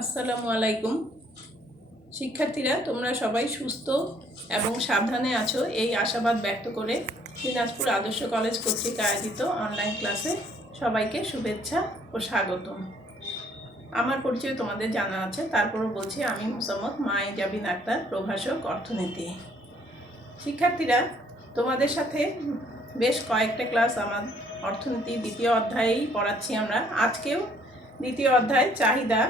আসসালামু আলাইকুম। শিক্ষার্থীরা, তোমরা সবাই সুস্থ এবং সাবধানে আছো এই আশাবাদ ব্যক্ত করে দিনাজপুর আদর্শ কলেজ কর্তৃক আয়োজিত অনলাইন ক্লাসে সবাইকে শুভেচ্ছা ও স্বাগতম। আমার পরিচয় তোমাদের জানা আছে, তারপরও বলছি, আমি মোসাম্মদ মাইজাবিন আক্তার, প্রভাষক অর্থনীতি। শিক্ষার্থীরা, তোমাদের সাথে বেশ কয়েকটা ক্লাস আমার অর্থনীতি দ্বিতীয় অধ্যায়েই পড়াচ্ছি আমরা। আজকেও দ্বিতীয় অধ্যায় চাহিদা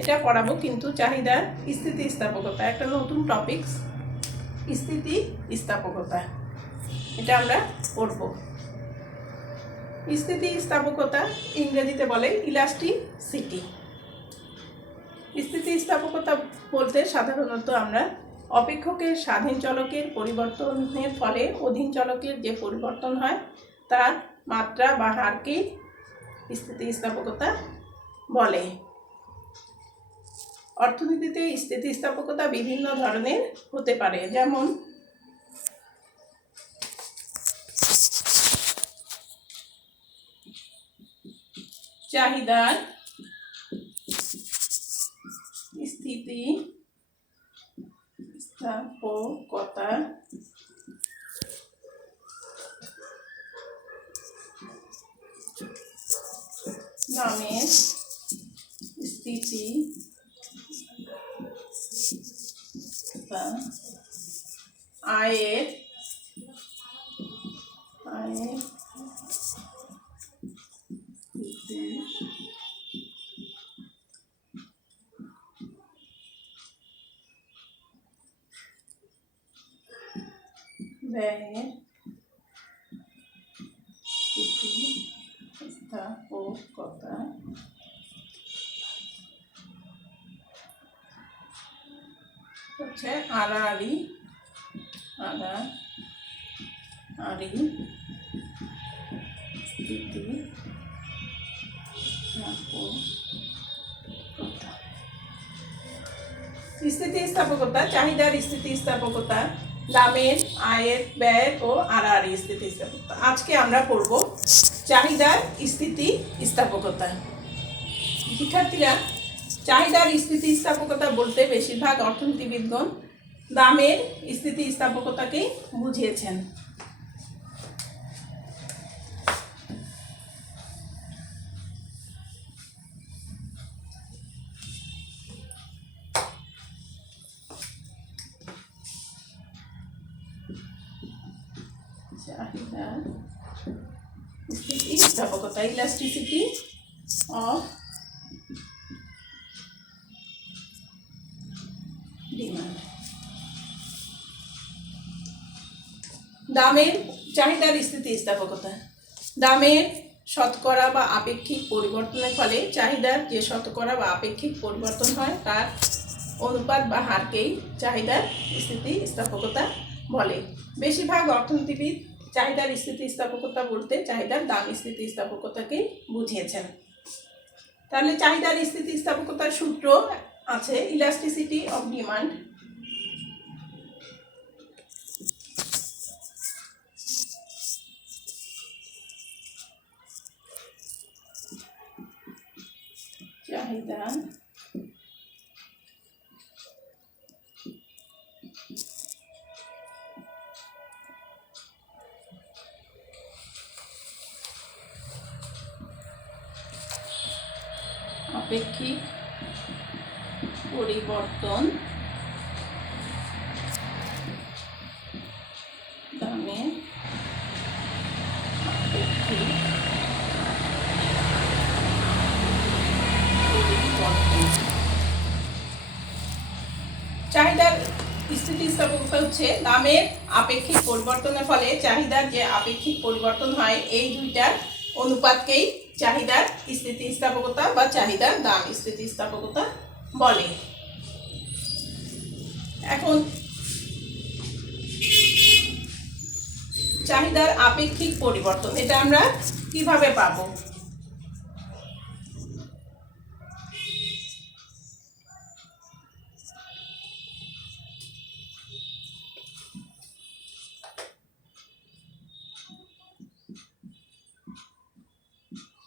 এটা পড়াবো, কিন্তু চাহিদার স্থিতিস্থাপকতা, একটা নতুন টপিকস, স্থিতিস্থাপকতা, এটা আমরা পড়ব। স্থিতিস্থাপকতা ইংরেজিতে বলে ইলাস্টিসিটি। স্থিতিস্থাপকতা বলতে সাধারণত আমরা অপেক্ষকের স্বাধীন চলকের পরিবর্তনের ফলে অধীন চলকের যে পরিবর্তন হয় তার মাত্রা বা হারকেই স্থিতিস্থাপকতা বলে। অর্থনীতিতে স্থিতিস্থাপকতা বিভিন্ন ধরনের হতে পারে, যেমন চাহিদার স্থিতিস্থাপকতা, দামের স্থিতি, আয়ের ব্যয়ের স্থিতিস্থাপকতা, হচ্ছে আড়াআড়ি স্থিতিস্থাপকতা, চাহিদার স্থিতিস্থাপকতা, দামের, আয়ের, ব্যয়ের ও আড়াআড়ি স্থিতিস্থাপকতা। আজকে আমরা পড়ব চাহিদার স্থিতিস্থাপকতা। শিক্ষার্থীরা, চাহিদার স্থিতিস্থাপকতা বলতে বেশিরভাগ অর্থনীতিবিদগণ দামের স্থিতিস্থাপকতাকেই বুঝিয়েছেন। চাহিদার স্থিতিস্থাপকতা, ইলাস্টিসিটি অফ ডিমান্ড। দামের চাহিদার স্থিতিস্থাপকতা, দামের শতকরা বা আপেক্ষিক পরিবর্তনের ফলে চাহিদার যে শতকরা বা আপেক্ষিক পরিবর্তন হয় তার অনুপাত বা হারকেই চাহিদার স্থিতিস্থাপকতা বলে। বেশিরভাগ অর্থনীতিবিদ চাহিদার স্থিতিস্থাপকতা বলতে চাহিদার দাম স্থিতিস্থাপকতাকেই বুঝিয়েছেন। তাহলে চাহিদার স্থিতিস্থাপকতার সূত্র আছে ইলাস্টিসিটি অফ ডিমান্ড। চাহিদা আপেক্ষিক পরিবর্তন দামে আপেক্ষিক পরিবর্তন। চাহিদার স্থিতিস্থাপকতা হচ্ছে দামের আপেক্ষিক পরিবর্তনের ফলে চাহিদার যে আপেক্ষিক পরিবর্তন হয় এই দুইটার অনুপাতকেই চাহিদার স্থিতিস্থাপকতা বা চাহিদার দাম স্থিতিস্থাপকতা বলে। এখন চাহিদার আপেক্ষিক পরিবর্তন এটা আমরা কিভাবে পাবো?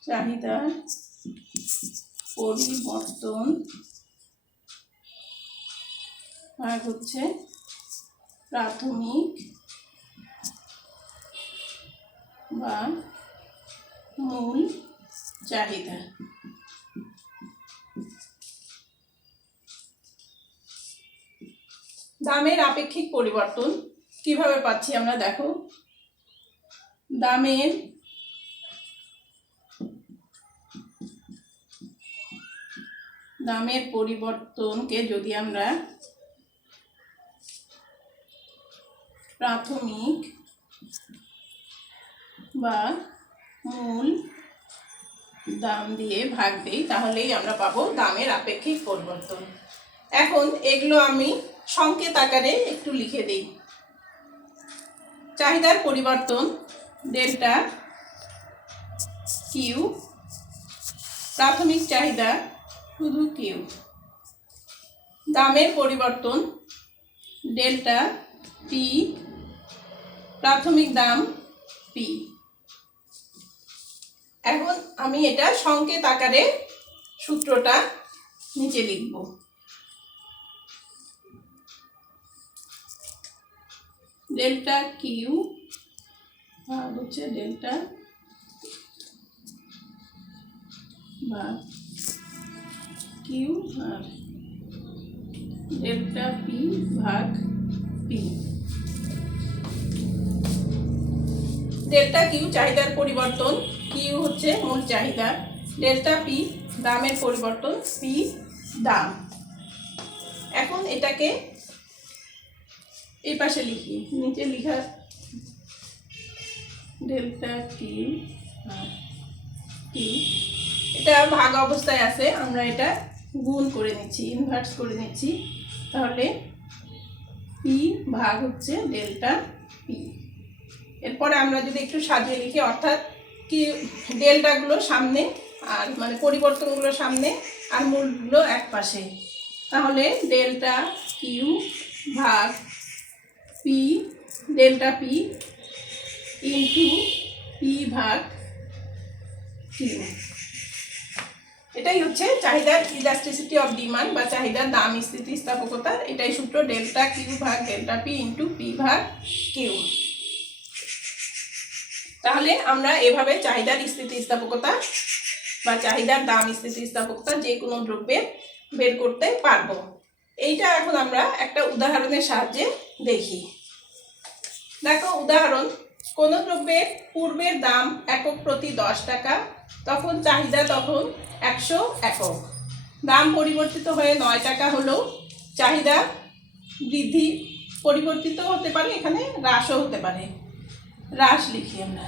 চাহিদার পরিবর্তন ভাগ হচ্ছে প্রাথমিক বা মূল চাহিদা। দামের আপেক্ষিক পরিবর্তন কিভাবে পাচ্ছি আমরা দেখো, দামের পরিবর্তনকে যদি আমরা প্রাথমিক বা মূল দাম দিয়ে ভাগ দিই তাহলেই আমরা পাবো দামের আপেক্ষিক পরিবর্তন। এখন এগুলো আমি সংকেত আকারে একটু লিখে দিই। চাহিদার পরিবর্তন ডেল্টা কিউ, প্রাথমিক চাহিদা শুধু কিউ। দামের পরিবর্তন ডেল্টা পি, প্রাথমিক দাম পি। এখন আমি এটা সংকেত আকারে সূত্রটা নিচে লিখব। ডেল্টা কিউ ভাগ হচ্ছে ডেল্টা ভাগ কিউ আর ডেল্টা পি ভাগ পি। ডেল্টা কিউ চাহিদার পরিবর্তন, কিউ হচ্ছে মূল চাহিদা, ডেল্টা পি দামের পরিবর্তন, পি দাম। এখন এটাকে এই পাশে লিখি, নিচে লিখা ডেল্টা কিউ আর কিউ, এটা ভাগ অবস্থায় আছে, আমরা এটা গুণ করে নিচ্ছি, ইনভার্স করে নিচ্ছি। তাহলে পি ভাগ হচ্ছে ডেল্টা পি। এরপরে আমরা যদি একটু সাজিয়ে লিখি, অর্থাৎ কি ডেল্টাগুলো সামনে আর মানে পরিবর্তনগুলো সামনে আর মূলগুলো এক পাশে, তাহলে ডেল্টা কিউ ভাগ P, delta P into P ভাগ কিউ। এটাই হচ্ছে চাহিদার ইলাস্টিসিটি অফ ডিমান্ড বা চাহিদার দাম স্থিতিস্থাপকতার এটাই সূত্র, ডেল্টা কিউ ভাগ ডেল্টা পি ইন্টু পি ভাগ কিউ। তাহলে আমরা এভাবে চাহিদার স্থিতিস্থাপকতা বা চাহিদার দাম স্থিতিস্থাপকতা যে কোনো দ্রব্যের বের করতে পারবো। এইটা এখন আমরা একটা উদাহরণের সাহায্যে দেখি। দেখো উদাহরণ, কোন দ্রব্যের পূর্বের দাম একক প্রতি 10 টাকা, তখন চাহিদা তখন 100 একক। দাম পরিবর্তিত হয়ে 9 টাকা হলো, চাহিদা বৃদ্ধি পরিবর্তিত হতে পারে, এখানে হ্রাসও হতে পারে, হ্রাস লিখি আমরা।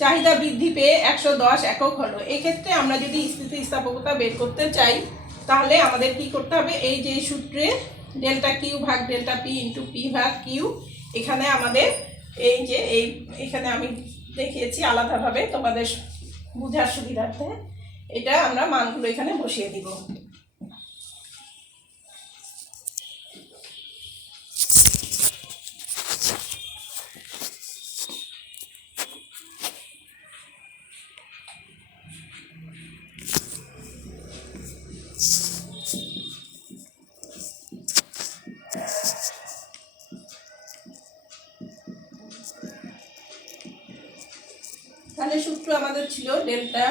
চাহিদা বৃদ্ধি পেয়ে 110 একক হলো। এক্ষেত্রে আমরা যদি স্থিতিস্থাপকতা বের করতে চাই তাহলে আমাদের কি করতে হবে, এই যে সূত্রে ডেল্টা কিউ ভাগ ডেল্টা পি ইন্টু পি ভাগ কিউ, এখানে আমাদের এই যে এখানে আমি দেখিয়েছি আলাদাভাবে তোমাদের বোঝার সুবিধার্থে, এটা আমরা মানগুলো এখানে বসিয়ে দিব। তাহলে সূত্র আমাদের ছিল ডেল্টা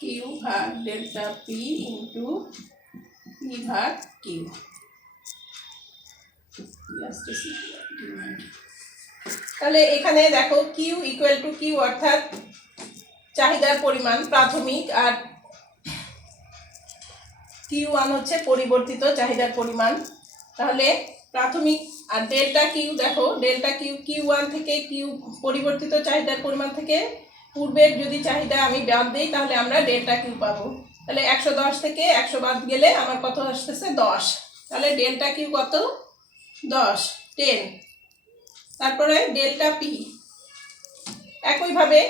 কিউ ভাগ ডেল্টা পি ইন্টু পি ভাগ কিউ। তাহলে এখানে দেখো কিউ ইকুয়াল টু কিউ, অর্থাৎ চাহিদার পরিমাণ প্রাথমিক, আর কিউ ওয়ান হচ্ছে পরিবর্তিত চাহিদার পরিমাণ। তাহলে প্রাথমিক আর ডেল্টা কিউ, দেখো ডেল্টা কিউ কিউ ওয়ান থেকে কিউ পরিবর্তিত চাহিদার পরিমাণ থেকে পূর্বের যদি চাহিদা আমি বাদ দিই তাহলে আমরা ডেল্টা কিউ পাবো। তাহলে 110 থেকে 100 বাদ গেলে আমার কত আসতেছে 10, তাহলে ডেল্টা কিউ কত 10 10। তারপরে ডেল্টা পি একইভাবে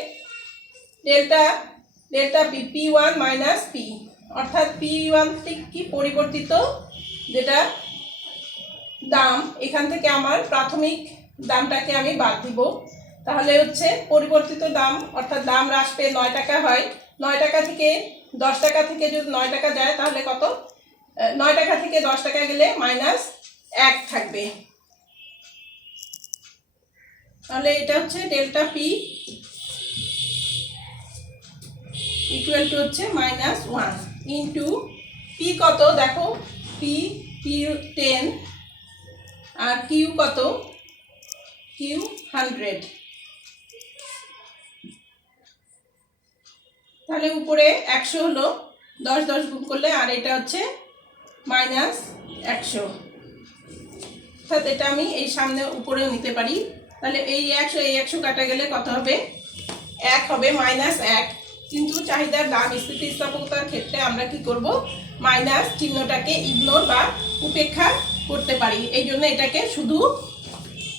delta P P one minus P, অর্থাৎ পি ওয়ান কি পরিবর্তিত যেটা দাম, এখান থেকে আমার প্রাথমিক দামটাকে আমি বাদ দিব। তাহলে হচ্ছে পরিবর্তিত দাম, অর্থাৎ দাম হ্রাস পেয়ে 9 টাকা হয়, 9 টাকা থেকে 10 টাকা থেকে যদি 9 টাকা যায় তাহলে কত 9 টাকা থেকে 10 টাকা গেলে -1 থাকবে। তাহলে এটা হচ্ছে ডেল্টা পি ইকুয়াল টু হচ্ছে -1 ইন্টু পি কত দেখো, পি 10 আর কিউ কত, কিউ 100। তাহলে উপরে 100 হলো, 10 10 গুণ করলে, আর এটা হচ্ছে -100। অর্থাৎ এটা আমি এই সামনে উপরেও নিতে পারি। তাহলে এই 100 কাটা গেলে কত হবে, 1 হবে, -1। কিন্তু চাহিদার দাম স্থিতিস্থাপকতার ক্ষেত্রে আমরা কি করব, মাইনাস চিহ্নটাকে ইগনোর বা উপেক্ষা করতে পারি, এই জন্য এটাকে শুধু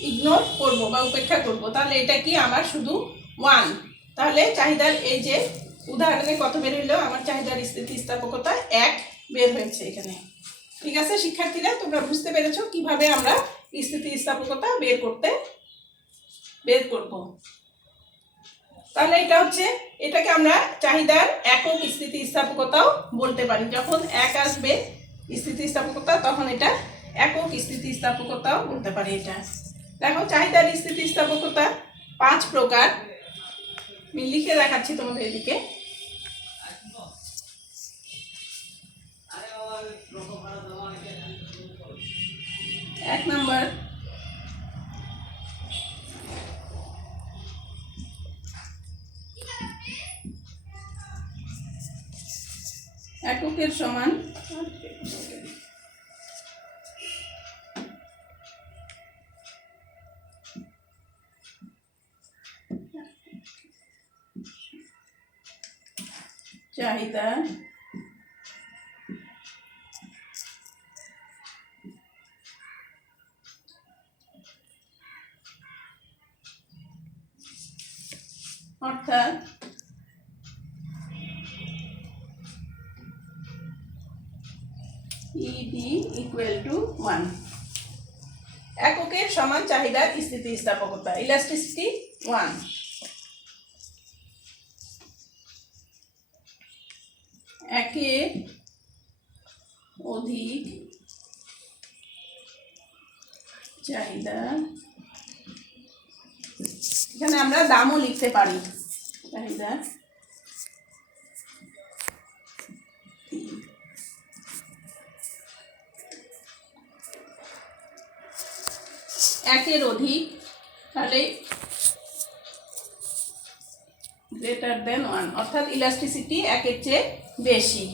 ইগনোর করব বা উপেক্ষা করব। তাহলে এটা কি আমার শুধু 1। তাহলে চাহিদার এই যে উদাহরণে কত বের হইলো, আমার চাহিদার স্থিতিস্থাপকতা 1 বের হয়েছে এখানে। ঠিক আছে শিক্ষার্থীরা, তোমরা বুঝতে পেরেছো কিভাবে আমরা স্থিতিস্থাপকতা বের করব। তাহলে এটা হচ্ছে, এটাকে আমরা চাহিদার একক স্থিতিস্থাপকতাও বলতে পারি। যখন 1 আসবে স্থিতিস্থাপকতা, তখন এটা একক স্থিতিস্থাপকতাও বলতে পারি। এটা দেখো, চাহিদার স্থিতিস্থাপকতা 5 প্রকার। আমি লিখে দেখাচ্ছি তোমাদের এদিকে। 1 নম্বর, এককের সমান চাহিদা অর্থাৎ ED equal to 1। এককের সমান চাহিদার স্থিতিস্থাপকতা, ইলাস্টিসিটি 1। একের অধিক চাহিদা, এখানে আমরা দামও লিখতে পারি, চাহিদা একের অধিক, তাহলে গ্রেটার দেন 1, অর্থাৎ ইলাস্টিসিটি 1-এর চেয়ে বেশি।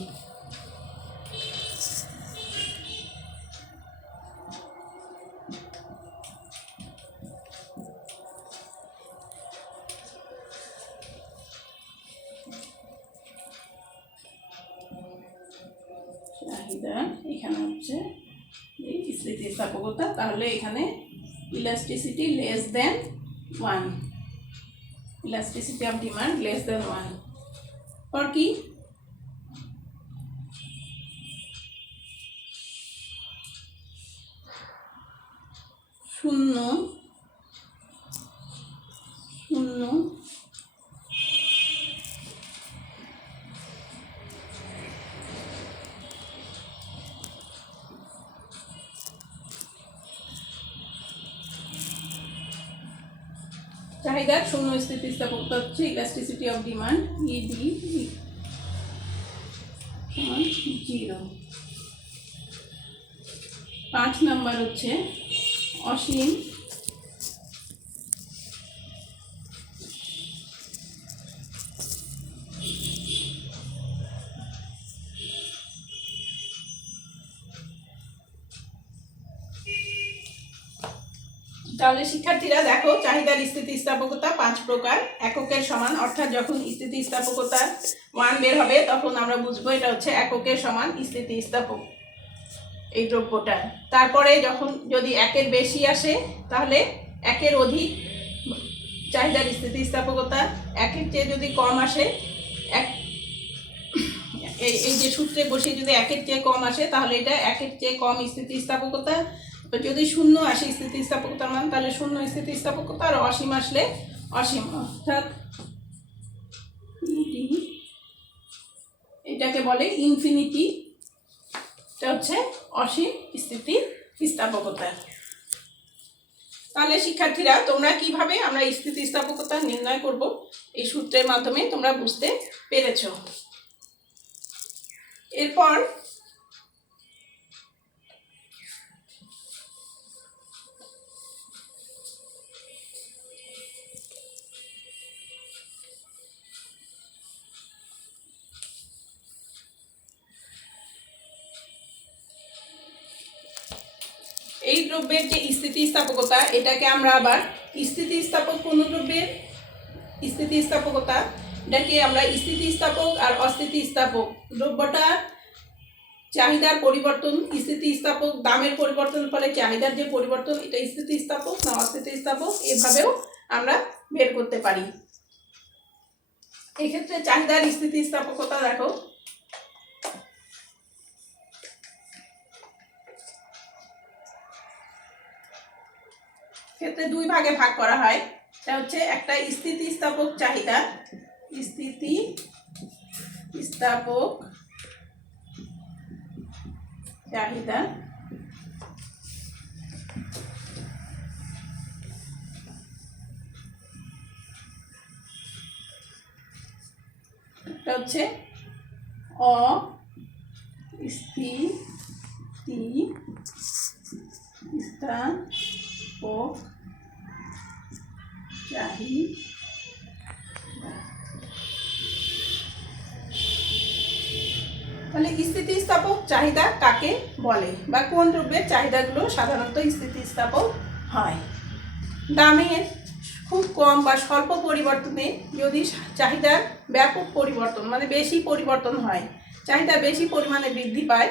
চাহিদা এখানে হচ্ছে এই স্থিতিস্থাপকতা, তাহলে এখানে elasticity less than 1, elasticity of demand less than 1। और কি, শূন্য শূন্য চাহিদার শূন্য স্থিতিস্থাপকতা হচ্ছে ইলাস্টিসিটি অফ ডিমান্ড, ED সমান 0। 5 নাম্বার হচ্ছে অসীম তাহলে শিক্ষার্থীরা দেখো, চাহিদার স্থিতিস্থাপকতা 5 প্রকার। এককের সমান, অর্থাৎ যখন স্থিতিস্থাপকতা 1 বের হবে, তখন আমরা বুঝবো এটা হচ্ছে এককের সমান স্থিতিস্থাপক এই দ্রব্যটা। তারপরে যখন যদি 1-এর বেশি আসে, তাহলে 1-এর অধিক চাহিদার স্থিতিস্থাপকতা, 1-এর চেয়ে যদি কম আসে, এই যে সূত্রে বসে যদি 1-এর চেয়ে কম আসে, তাহলে এটা 1-এর চেয়ে কম স্থিতিস্থাপকতা। যদি 0 আসে স্থিতিস্থাপকতার মান, তাহলে 0 স্থিতিস্থাপকতা, আর অসীম আসলে অসীম। অর্থাৎ এটাকে বলে ইনফিনিটি এটা হচ্ছে অসীম স্থিতিস্থাপকতা। তাহলে শিক্ষার্থীরা তোমরা কিভাবে আমরা স্থিতিস্থাপকতা নির্ণয় করব এই সূত্রের মাধ্যমে তোমরা বুঝতে পেরেছো। এরপর এই দ্রব্যের যে স্থিতিস্থাপকতা, এটাকে আমরা আবার স্থিতিস্থাপক কোন দ্রব্যের স্থিতিস্থাপকতা, এটাকে আমরা স্থিতিস্থাপক আর অস্থিতিস্থাপক, দ্রব্যটার চাহিদার পরিবর্তন স্থিতিস্থাপক, দামের পরিবর্তনের ফলে চাহিদার যে পরিবর্তন, এটা স্থিতিস্থাপক না অস্থিতিস্থাপক, এভাবেও আমরা বের করতে পারি। এক্ষেত্রে চাহিদার স্থিতিস্থাপকতা দেখো, ক্ষেত্রে দুই ভাগে ভাগ করা হয়। এটা হচ্ছে একটা স্থিতিস্থাপক চাহিদা, স্থিতিস্থাপক চাহিদা, এটা হচ্ছে অস্থিতিস্থাপক চাহিদা। তাহলে স্থিতিস্থাপক চাহিদা কাকে বলে বা কোন দ্রব্যের চাহিদাগুলো সাধারণত স্থিতিস্থাপক হয়? দামের খুব কম বা স্বল্প পরিবর্তনে যদি চাহিদার ব্যাপক পরিবর্তন মানে বেশি পরিবর্তন হয়, চাহিদা বেশি পরিমাণে বৃদ্ধি পায়,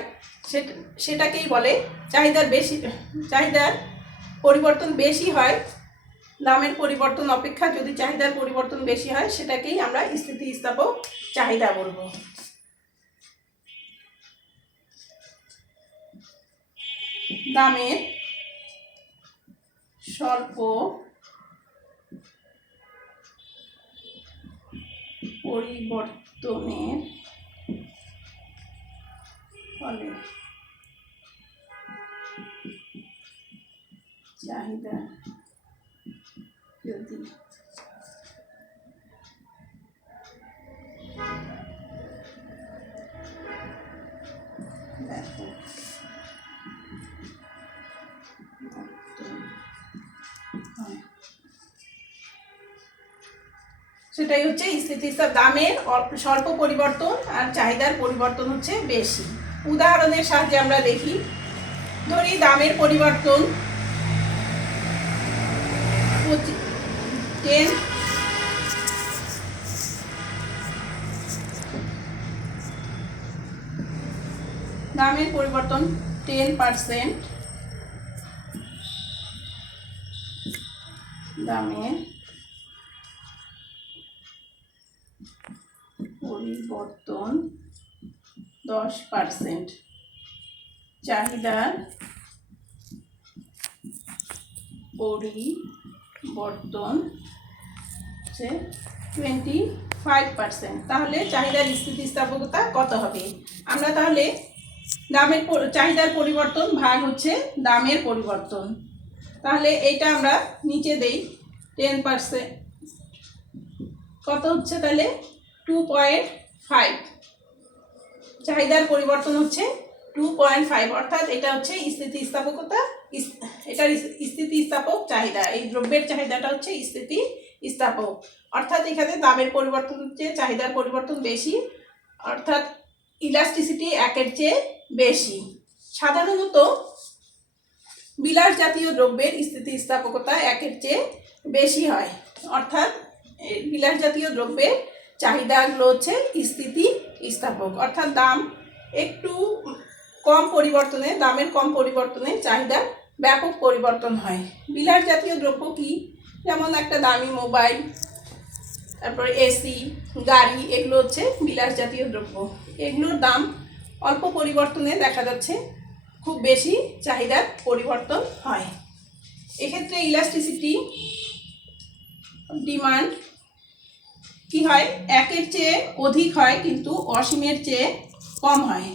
সেটাকেই বলে চাহিদার পরিবর্তন বেশি হয়, দামের পরিবর্তন অপেক্ষা যদি চাহিদার পরিবর্তন বেশি হয়, সেটাকেই আমরা স্থিতিস্থাপক চাহিদা বলবো। দামের স্বল্প পরিবর্তনের ফলে চাহিদা যদি সেটাই হচ্ছে স্থিতিস্থাপক। দামের স্বল্প পরিবর্তন আর চাহিদার পরিবর্তন হচ্ছে বেশি। উদাহরণের সাহায্যে আমরা দেখি, ধরি দামের পরিবর্তন 10%, দামের পরিবর্তন 10%, চাহিদার পরিবর্তন হচ্ছে 25%। তাহলে চাহিদার স্থিতিস্থাপকতা কত হবে? আমরা তাহলে চাহিদার পরিবর্তন ভাগ হচ্ছে দামের পরিবর্তন, তাহলে এইটা আমরা নিচে দেই 10% কত হচ্ছে, তাহলে 2.5, চাহিদার পরিবর্তন হচ্ছে 2.5, অর্থাৎ এটা হচ্ছে স্থিতিস্থাপকতা, এটার স্থিতিস্থাপক চাহিদা, এই দ্রব্যের চাহিদাটা হচ্ছে স্থিতিস্থাপক, অর্থাৎ এখানে দামের পরিবর্তন হচ্ছে চাহিদার পরিবর্তন বেশি, অর্থাৎ ইলাস্টিসিটি 1-এর চেয়ে বেশি। সাধারণত বিলাস জাতীয় দ্রব্যের স্থিতিস্থাপকতা 1-এর চেয়ে বেশি হয়, অর্থাৎ বিলাস জাতীয় দ্রব্যের চাহিদাগুলো হচ্ছে স্থিতিস্থাপক, অর্থাৎ দাম একটু কম পরিবর্তনে, দামের কম পরিবর্তনে চাহিদার ব্যাপক পরিবর্তন হয়। বিলাস জাতীয় দ্রব্য কি? যেমন একটা দামি মোবাইল, তারপরে এসি, গাড়ি, এগুলো হচ্ছে বিলাস জাতীয় দ্রব্য। এগুলোর দাম অল্প পরিবর্তনে দেখা যাচ্ছে খুব বেশি চাহিদার পরিবর্তন হয়। এক্ষেত্রে ইলাস্টিসিটি ডিমান্ড কি হয়? 1-এর চেয়ে অধিক হয় কিন্তু অসীমের চেয়ে কম হয়।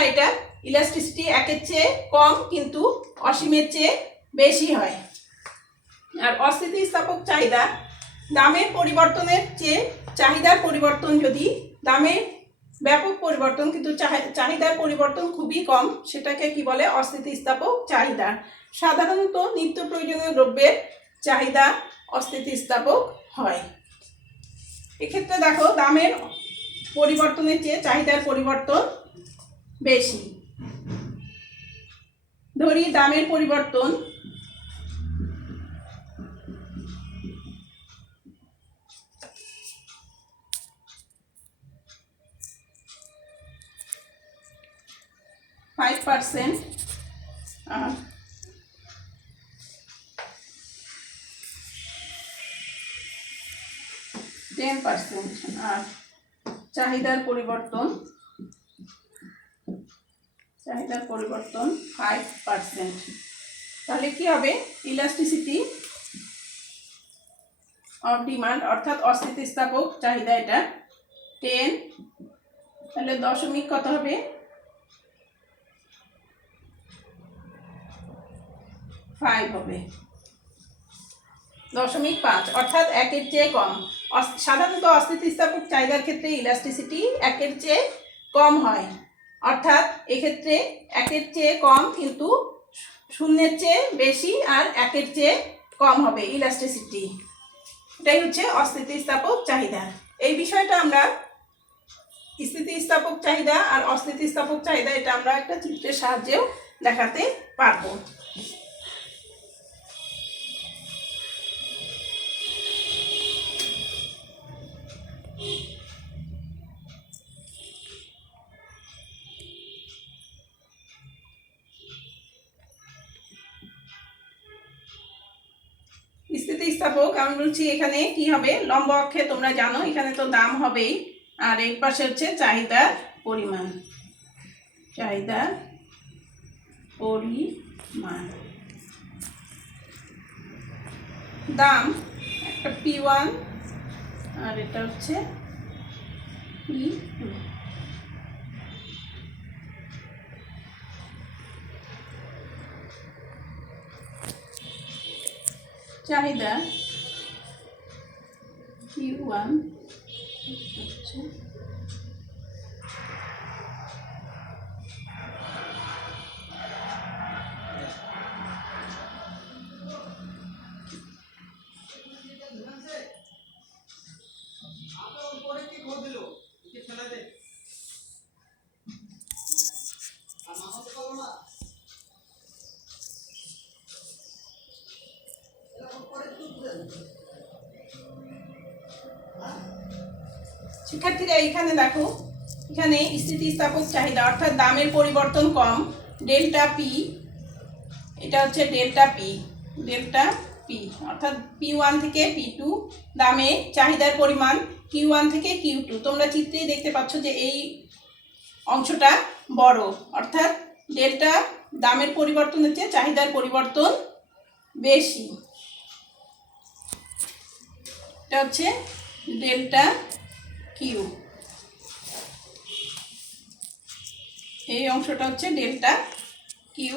হয় এটা, ইলাস্টিসিটি একের চেয়ে কম কিন্তু অসীমের চেয়ে বেশি হয়। আর অস্থিতিস্থাপক চাহিদা, দামের পরিবর্তনের চেয়ে চাহিদার পরিবর্তন, যদি দামের ব্যাপক পরিবর্তন কিন্তু চাহিদার পরিবর্তন খুবই কম, সেটাকে কি বলে? অস্থিতিস্থাপক চাহিদা। সাধারণত নিত্য প্রয়োজনীয় দ্রব্যের চাহিদা অস্থিতিস্থাপক হয়। এক্ষেত্রে দেখো, দামের পরিবর্তনের চেয়ে চাহিদার পরিবর্তন বেশি। ধরি দামের পরিবর্তন 5% আর 10%, আর চাহিদার পরিবর্তন 5%। তাহলে কি হবে? ইলাস্টিসিটি অফ ডিমান্ড অর্থাৎ অস্থিতিস্থাপক চাহিদা এটা 10, তাহলে দশমিক কত হবে? 5 হবে, 0.5, অর্থাৎ একের চেয়ে কম। সাধারণত অস্থিতিস্থাপক চাহিদার ক্ষেত্রে ইলাস্টিসিটি একের চেয়ে কম হয়, অর্থাৎ এক্ষেত্রে একের চেয়ে কম কিন্তু শূন্যের চেয়ে বেশি, আর একের চেয়ে কম হবে ইলাস্টিসিটি। এটাই হচ্ছে অস্থিতিস্থাপক চাহিদা। এই বিষয়টা আমরা স্থিতিস্থাপক চাহিদা আর অস্থিতিস্থাপক চাহিদা এটা আমরা একটা চিত্রের সাহায্যেও দেখাতে পারবো। স্থিতিস্থাপক আমি বলছি, এখানে কি হবে? লম্ব অক্ষে তোমরা জানো এখানে তো দাম হবেই, আর এই পাশে হচ্ছে চাহিদার পরিমাণ। চাহিদার পরিমাণ, দাম একটা P1 আর এটা হচ্ছে P2। চাহিদা Q1 হচ্ছে শিক্ষার্থীরা এখানে দেখো, এখানে স্থিতিস্থাপক চাহিদা অর্থাৎ দামের পরিবর্তন কম, ডেল্টা পি, এটা হচ্ছে ডেল্টা পি অর্থাৎ P1 থেকে P2, দামে চাহিদার পরিমাণ Q1 থেকে Q2। তোমরা চিত্রেই দেখতে পাচ্ছ যে এই অংশটা বড়, অর্থাৎ ডেল্টা দামের পরিবর্তনের চেয়ে চাহিদার পরিবর্তন বেশি। এটা হচ্ছে ডেল্টা কিউ, এই অংশটা হচ্ছে ডেল্টা কিউ।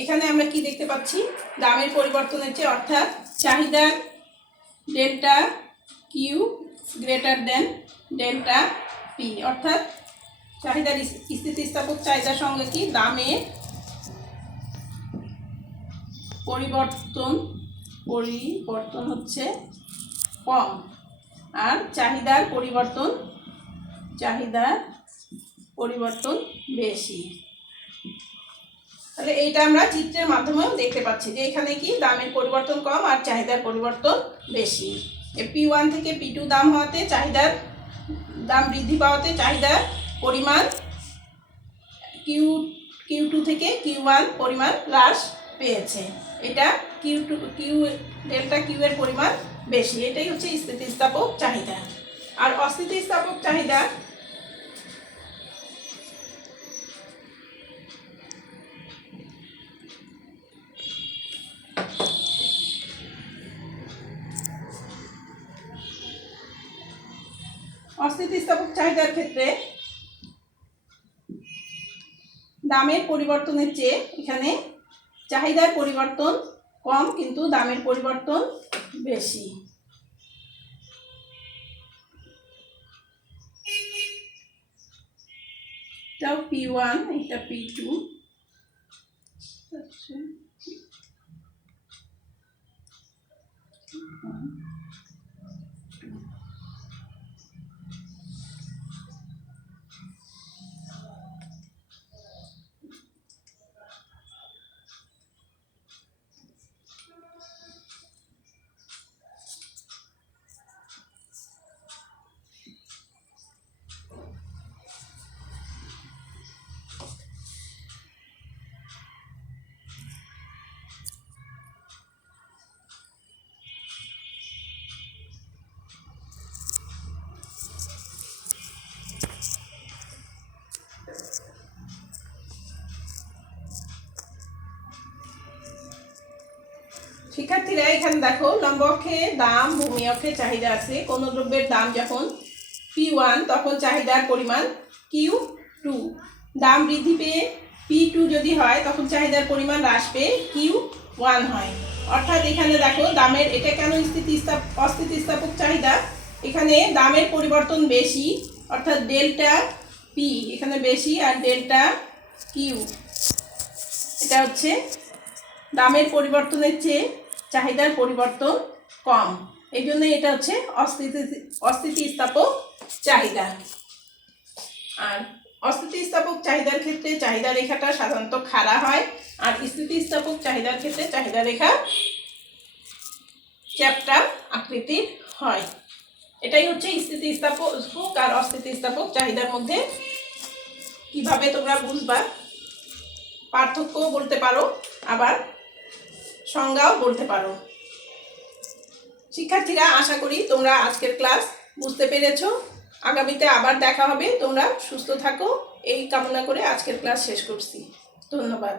এখানে আমরা কি দেখতে পাচ্ছি? দামের পরিবর্তনের চেয়ে, অর্থাৎ চাহিদার delta q greater than delta p, অর্থাৎ চাহিদার স্থিতিস্থাপক চাহিদার সঙ্গে কি দামের পরিবর্তন হচ্ছে কম, আর চাহিদার পরিবর্তন বেশি। তাহলে এইটা আমরা চিত্রের মাধ্যমেও দেখতে পাচ্ছি যে এখানে কি দামের পরিবর্তন কম আর চাহিদার পরিবর্তন বেশি। P1 থেকে P2 দাম হওয়াতে চাহিদার দাম বৃদ্ধি পাওয়াতে চাহিদার পরিমাণ Q2 থেকে Q1 পরিমাণ হ্রাস পেয়েছে। এটা ডেল্টা কিউ এর পরিমাণ বেশি। এটাই হচ্ছে স্থিতিস্থাপক চাহিদা। আর অস্থিতিস্থাপক চাহিদা অস্থিতিস্থাপক চাহিদার ক্ষেত্রে দামের পরিবর্তনের চেয়ে এখানে চাহিদার পরিবর্তন কম কিন্তু দামের পরিবর্তন বেশি। এটাও P1, এটা P2। শিক্ষার্থীরা এখানে দেখো, লম্ব অক্ষে দাম, ভূমি অক্ষে চাহিদা আছে। কোনো দ্রব্যের দাম যখন P1 তখন চাহিদার পরিমাণ Q2। দাম বৃদ্ধি পেয়ে P2 যদি হয় তখন চাহিদার পরিমাণ হ্রাস পেয়ে Q1 হয়। অর্থাৎ এখানে দেখো দামের, এটা কেন অস্থিতিস্থাপক চাহিদা, এখানে দামের পরিবর্তন বেশি, অর্থাৎ ডেল্টা P এখানে বেশি আর ডেল্টা Q এটা হচ্ছে দামের পরিবর্তনের চেয়ে চাহিদার পরিবর্তন কম, এই জন্য এটা হচ্ছে অস্থিতিস্থাপক চাহিদা। আর অস্থিতিস্থাপক চাহিদার ক্ষেত্রে চাহিদা রেখাটা সাধারণত খাড়া হয়, আর স্থিতিস্থাপক চাহিদার ক্ষেত্রে চাহিদা রেখা চ্যাপ্টা আকৃতির হয়। এটাই হচ্ছে স্থিতিস্থাপক আর অস্থিতিস্থাপক চাহিদার মধ্যে কিভাবে তোমরা বুঝবা, পার্থক্য বলতে পারো, আবার সংজ্ঞাও বলতে পারো। শিক্ষার্থীরা, আশা করি তোমরা আজকের ক্লাস বুঝতে পেরেছো। আগামীতে আবার দেখা হবে। তোমরা সুস্থ থাকো এই কামনা করে আজকের ক্লাস শেষ করছি। ধন্যবাদ।